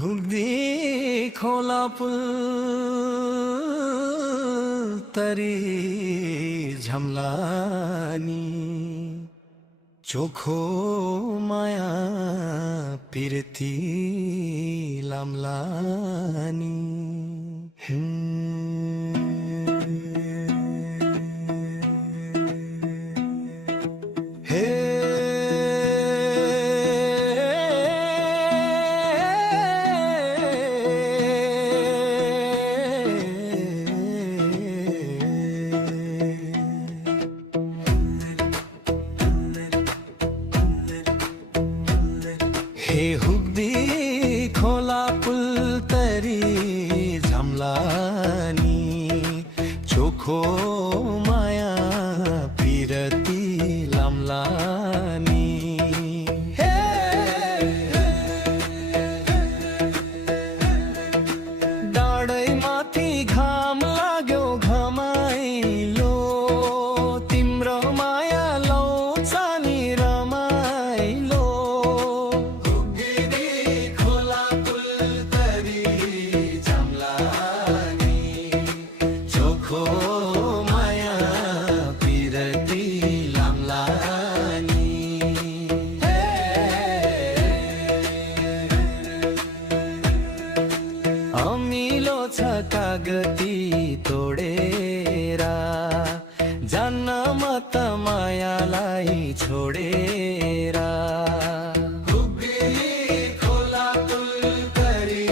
हुक्दी खोला पुल तरी झम्लानी चोखो माया पिरती लाम्लानी हे हे हुक्दी खोला पुल तरी झम्लानी चोखो माया पिरती लाम्लानी डाँडै माथि घाम लाग्यो घमाइलो तिम्रो माया लाउँछ नि रमाइलो खोला पुल तरी झम्लानी चोखो माया पिरती लाम्लानी अमिलो छ कागती तोडेर जान्न म त मायालाई छोडेर खोला पुल तरी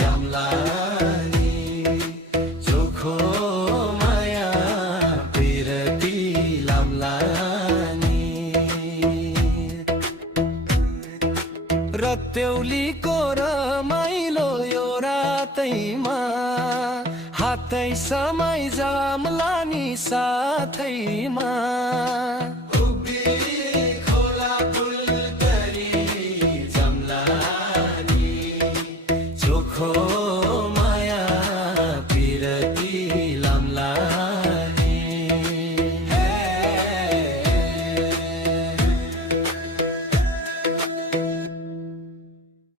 झम्लानी चोखो माया पिरती लाम्लानी रत्याउलीको रमाइलो यो रातैमा हातै समय जाम्लानी साथैमा